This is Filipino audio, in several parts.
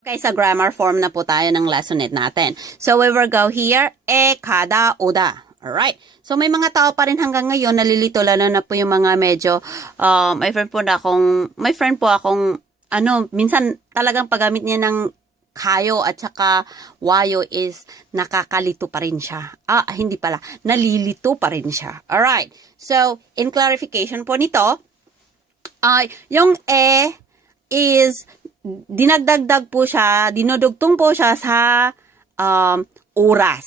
Okay, sa grammar form na po tayo ng lessonette natin. So, we will go here, kada, oda. Alright. So, may mga tao pa rin hanggang ngayon, nalilito, lalo na po yung mga medyo, may friend po akong, minsan talagang paggamit niya ng kayo at saka wayo is nakakalito pa rin siya. Hindi pala, nalilito pa rin siya. Alright. So, in clarification po nito, yung is dinagdagdag po siya, dinudugtong po siya sa oras.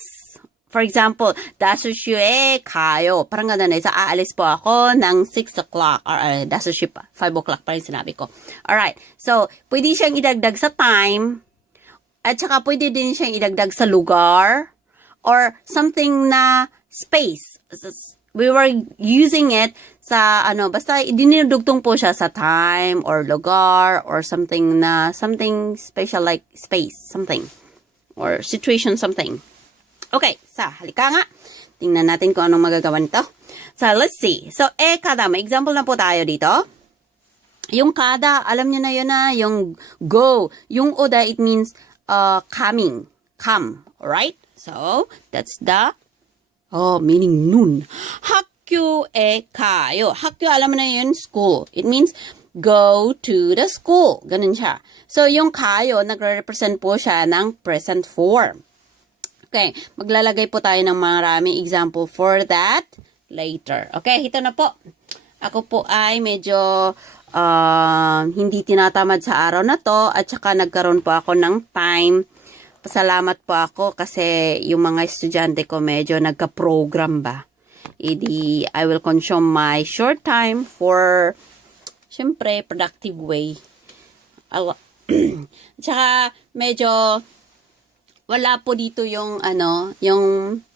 For example, dasushu kayo. Parang gano'n sa aalis po ako ng 6 o'clock. Or dasushu pa, 5 o'clock pa rin sinabi ko. Alright, so pwede siyang idagdag sa time at saka pwede din siyang idagdag sa lugar or something na space. We were using it sa basta dinidugtong po siya sa time or lugar or something special like space, something or situation, something. Okay, halika nga. Tingnan natin kung anong magagawa nito. So, let's see. So, kada, may example na po tayo dito. Yung kada, alam niyo na yun na, yung go. Yung oda, it means coming, come, alright? So, that's the meaning noon. Hakyo에 가요. 학교, alam mo na yun, school. It means go to the school. Ganun siya. So, yung kayo, nagre-represent po siya ng present form. Okay, maglalagay po tayo ng maraming example for that later. Okay, ito na po. Ako po ay medyo hindi tinatamad sa araw na to at saka nagkaroon po ako ng time. Pasalamat po ako kasi yung mga estudyante ko medyo nagka-program ba. I will consume my short time for, syempre, productive way. Tsaka, medyo, wala po dito yung, yung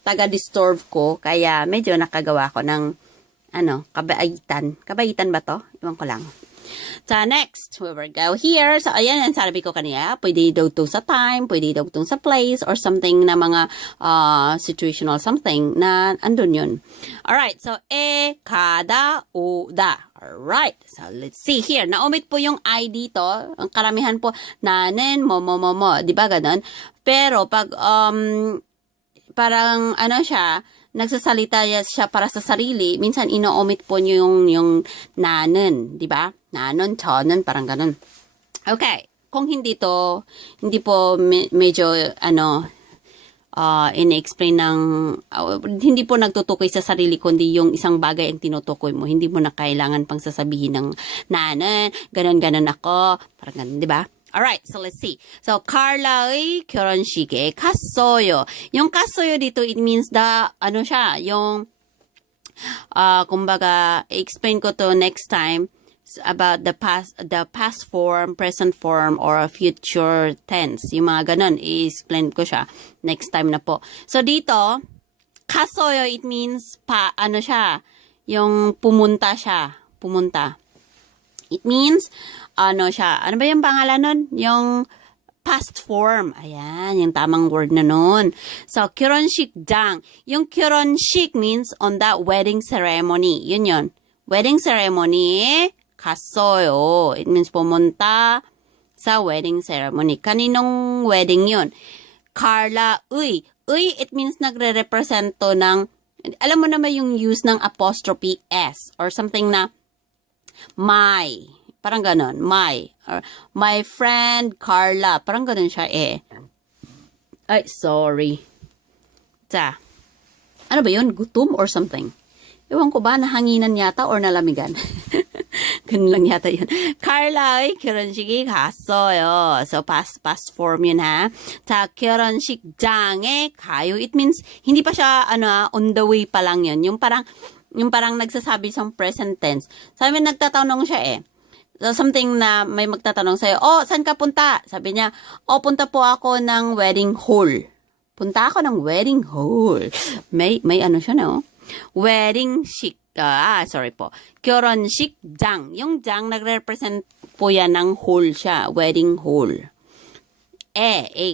taga-disturb ko. Kaya, medyo nakagawa ko ng, kabaitan. Kabaitan ba to? Iwan ko lang. So, next, we will go here. So, ayan, ang sabi ko kanina, pwede dugtong sa time, pwede dugtong sa place, or something na mga situational something na andun yun. Alright, so, kada, uda. Alright, so let's see here. Na-omit po yung I dito. Ang karamihan po, nanen, mo. Diba ganon? Pero, pag, parang, siya, nagsasalita siya para sa sarili, minsan ino-omit po niyo yung nanen, di ba? Nanon, 저는, parang ganun. Okay, kung hindi po medyo, in-explain ng, hindi po nagtutukoy sa sarili, kundi yung isang bagay ang tinutukoy mo. Hindi mo na kailangan pang sasabihin ng nanen, ganun ako, parang ganun, di ba? Alright, so let's see. So, Carla의 결혼식에 갔어요. Yung 갔어요 dito, it means yung, kumbaga, explain ko to next time about the past form, present form, or a future tense. Yung mga ganun, i-explain ko siya next time na po. So, dito, 갔어요, it means, yung pumunta siya. Pumunta. It means, siya. Ano ba yung pangalan nun? Yung past form. Ayan, yung tamang word na nun. So, 결혼식장. Yung 결혼식 means on the wedding ceremony. Yun. Wedding ceremony, 갔어요. It means pumunta sa wedding ceremony. Kaninong wedding yun? Carla의. It means nagre-represent to ng, alam mo naman yung use ng apostrophe S or something na my. Parang ganon. My. Or, my friend Carla. Parang ganon siya Ay, sorry. Ano ba yun? Gutom or something? Ewan ko ba, nahanginan yata or nalamigan? Ganun lang yata yun. Carla의 결혼식이 갔어요. So, past form yun ha. 자, 결혼식장에 가요. It means, hindi pa siya, on the way pa lang yun. Yung parang nagsasabi siyang present tense. Sabi nagtatanong siya So, something na may magtatanong sa'yo, saan ka punta? Sabi niya, punta po ako ng wedding hall. Punta ako ng wedding hall. May siya no? Wedding chic. Sorry po. 결혼식장. Yung jang, nagre-represent po yan ng hall siya. Wedding hall.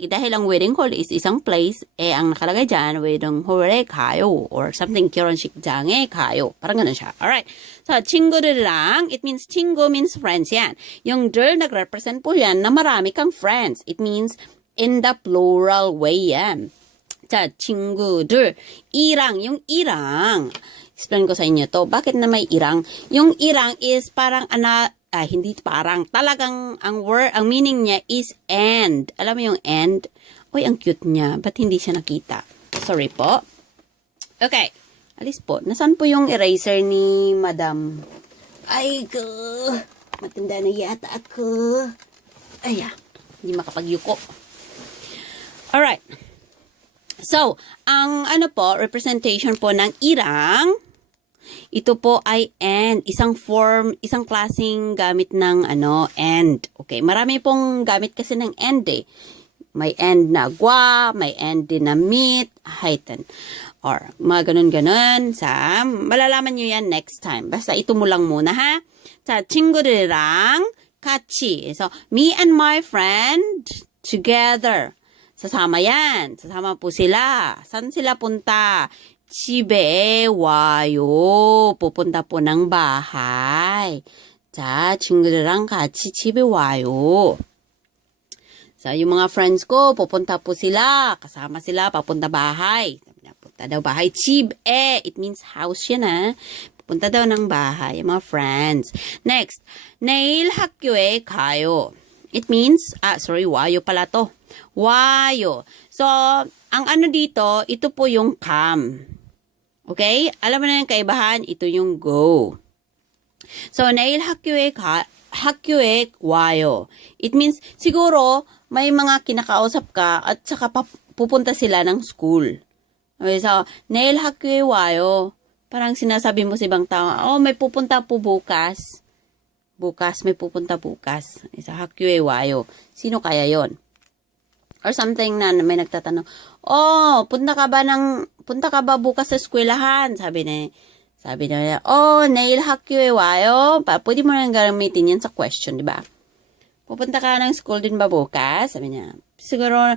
dahil ang wedding hall is isang place, ang nakalagay dyan, wedding hall에 가요, or something, 결혼식장에 가요. Parang ganun siya. Alright. So, 친구들이랑, it means, 친구 means friends yan. Yung 들, nag-represent po yan na marami kang friends. It means, in the plural way yan. 자, 친구들, yung irang, explain ko sa inyo to. Bakit na may irang? Yung irang is parang hindi parang. Talagang ang meaning niya is and. Alam mo yung and? Uy, ang cute niya. Ba't hindi siya nakita? Sorry po. Okay. Alis po. Nasaan po yung eraser ni Madam? Ay, ko. Matanda na yata ako. Ay, hindi makapagyuko. Alright. So, ang representation po ng irang, ito po ay and. Isang form, isang klaseng gamit ng and. Okay, marami pong gamit kasi ng and eh. May and na gwa, may and din na meet, heighten. Or mga ganun-ganun. Malalaman nyo yan next time. Basta ito mo lang muna ha. 자, 친구들이랑 같이. So, me and my friend together. Sasama yan. Sasama po sila. Saan sila punta? 집에 와요. Pupunta po ng bahay. 자, 친구들이랑 같이 집에 와요. So, yung mga friends ko, pupunta po sila. Kasama sila, papunta bahay. Punta daw bahay. 집에, it means house yan ha. Pupunta daw ng bahay, yung mga friends. Next, 내일 학교에 가요. It means, 와요 pala to. 와요. So, ang dito, ito po yung come. Okay? Alam mo na yung kaibahan, ito yung go. So, 내일 학교에 와요. It means, siguro, may mga kinakausap ka at saka pupunta sila ng school. Okay, so, 내일 학교에 와요. Parang sinasabi mo sa ibang tao, may pupunta po bukas. May pupunta bukas. Sa 학교에 와요. Sino kaya yon? Or something na may nagtatanong, punta ka ba bukas sa eskwelahan? Sabi niya, 내일 학교에 와요. Pwede mo nang gamitin yan sa question, di ba? Pupunta ka ng school din ba bukas? Sabi niya, siguro,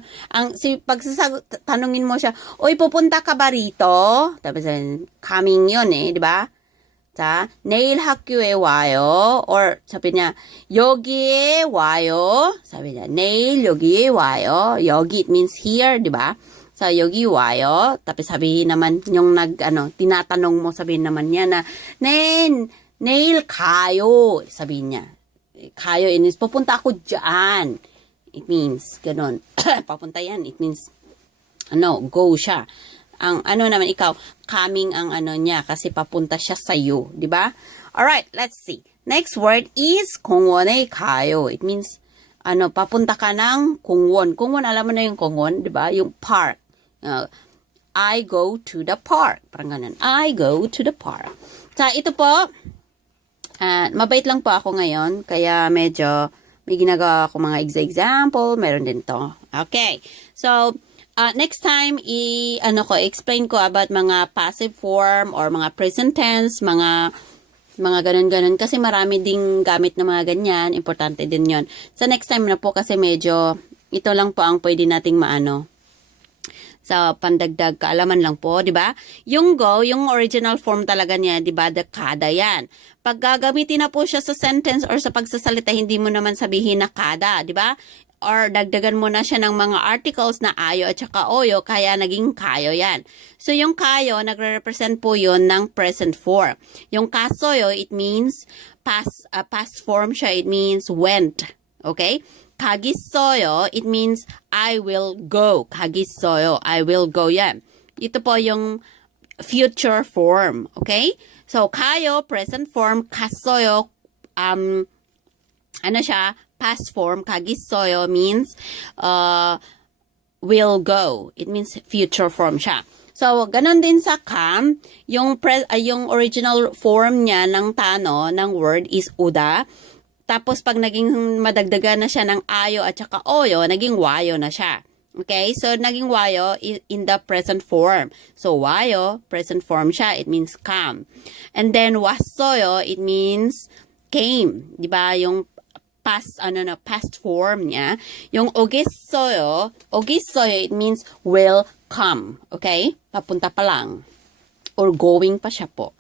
pag tanungin mo siya, pupunta ka ba rito? Tapos, coming yun di ba? 자, 내일 학교에 와요. Or sabi niya, 여기에 와요. Sabi niya, 내일 여기에 와요. 여기, it means here, di ba? So, 여기 와요. Tapos sabihin naman, yung tinatanong mo, sabihin naman niya na, 내일 가요. Sabihin niya. Kayo, it means, pupunta ako dyan. It means, ganun. Papunta yan. It means, go siya. Ang naman ikaw, coming ang niya kasi papunta siya sa iyo, di ba? Alright, let's see. Next word is 공원에 가요. It means papunta ka ng 공원. 공원, alam mo na yung 공원, di ba? Yung park. I go to the park. Parang ganun. I go to the park. Sa ito po, mabait lang po ako ngayon, kaya medyo may ginagawa ako mga example, meron din to. Okay. So, next time, explain ko about mga passive form or mga present tense, mga ganun-ganun. Kasi marami ding gamit na mga ganyan. Importante din yon. Sa next time na po kasi medyo, ito lang po ang pwede nating sa pandagdag kaalaman lang po, di ba? Yung go, yung original form talaga niya, di ba? Kada yan. Pag gagamitin na po siya sa sentence or sa pagsasalita, hindi mo naman sabihin na kada, di ba? Or dagdagan mo na siya ng mga articles na ayo at saka oyo, kaya naging kayo yan. So, yung kayo, nagre-represent po yun ng present form. Yung kasoyo, it means past form siya, it means went. Okay? 가겠어요, it means I will go. 가겠어요, I will go yan. Ito po yung future form. Okay? So, kayo, present form, 갔어요, siya, past form, 가겠어요 means will go. It means future form siya. So, ganun din sa come, yung original form niya ng ng word is uda. Tapos, pag naging madagdagan na siya ng ayo at saka oyo, naging wayo na siya. Okay? So, naging wayo in the present form. So, wayo, present form siya. It means come. And then, wassoyo, it means came. Diba? Yung past form niya. Yung ogessoyo, it means will come. Okay? Papunta pa lang. Or going pa siya po.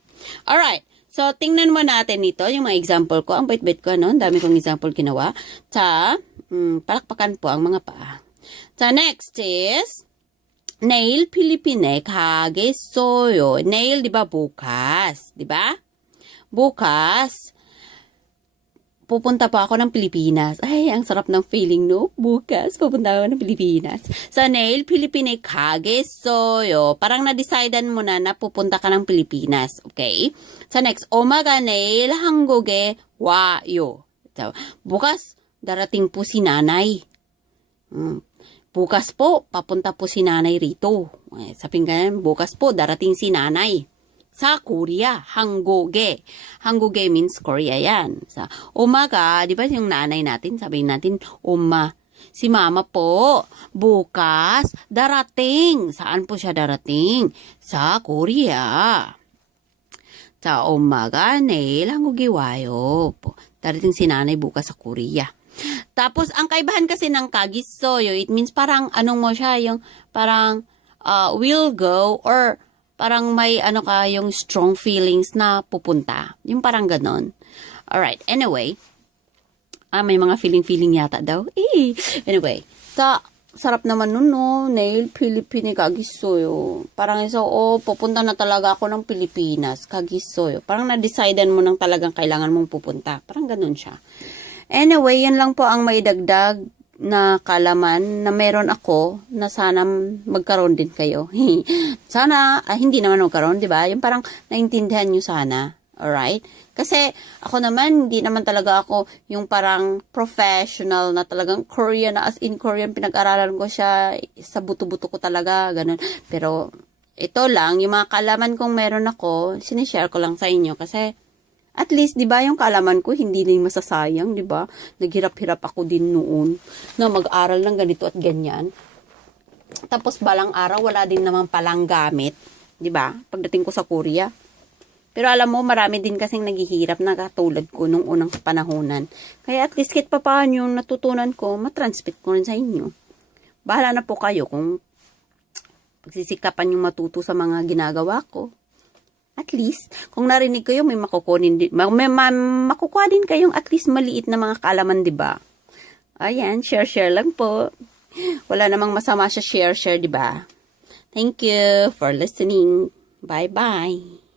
Alright. So, tingnan mo natin ito, yung mga example ko. Ang bait-bait ko, no? Ang dami kong example ginawa. Palakpakan po ang mga paa. Next is, 내일 필리핀에 가겠어요. 내일, di ba, bukas? Di ba? Bukas, pupunta pa ako ng Pilipinas. Ay, ang sarap ng feeling, no? Bukas, pupunta ako ng Pilipinas. 내일 필리핀에 가겠어요. Parang na-decidean mo na pupunta ka ng Pilipinas. Okay? Next, 엄마가 내일 한국에 와요. Bukas, darating po si nanay. Bukas po, papunta po si nanay rito. Sabihin ganyan, bukas po, darating si nanay. Sa Korea, 한국에. 한국에 means Korea yan. Sa 엄마가, di ba yung nanay natin, sabihin natin, 엄마. Si mama po, bukas, darating. Saan po siya darating? Sa Korea. Sa 엄마가 내일 한국에 와요. Darating si nanay bukas sa Korea. Tapos, ang kaibahan kasi ng kagisoyo, it means parang, anong mo siya, yung parang, will go, or parang may, yung strong feelings na pupunta. Yung parang ganon. Alright, anyway, may mga feeling yata daw. Anyway, sarap naman nun, no? Neil, Philippine, kagisoyo. Parang pupunta na talaga ako ng Pilipinas, kagisoyo. Parang na-decidean mo nang talagang kailangan mong pupunta. Parang ganon siya. Anyway, yan lang po ang maidagdag na kalaman na meron ako na sana magkaroon din kayo. Sana, hindi naman magkaroon, di ba? Yung parang naintindihan nyo sana. Alright? Kasi ako naman, hindi naman talaga ako yung parang professional na talagang Korean, as in Korean, pinag-aralan ko siya sa buto-buto ko talaga, ganun. Pero ito lang, yung mga kalaman kong meron ako, sinishare ko lang sa inyo kasi at least, di ba, yung kaalaman ko, hindi na yung masasayang, di ba? Naghirap-hirap ako din noon na mag-aral ng ganito at ganyan. Tapos, balang araw, wala din naman palang gamit, di ba? Pagdating ko sa Korea. Pero alam mo, marami din kasing naghihirap na katulad ko nung unang panahonan. Kaya at least, kahit pa paano yung natutunan ko, matransmit ko rin sa inyo. Bahala na po kayo kung pagsisikapan yung matuto sa mga ginagawa ko. At least, kung narinig kayo, may makukuha din kayong at least maliit na mga kaalaman, di ba? Ayan, share lang po. Wala namang masama sa share, di ba? Thank you for listening. Bye-bye.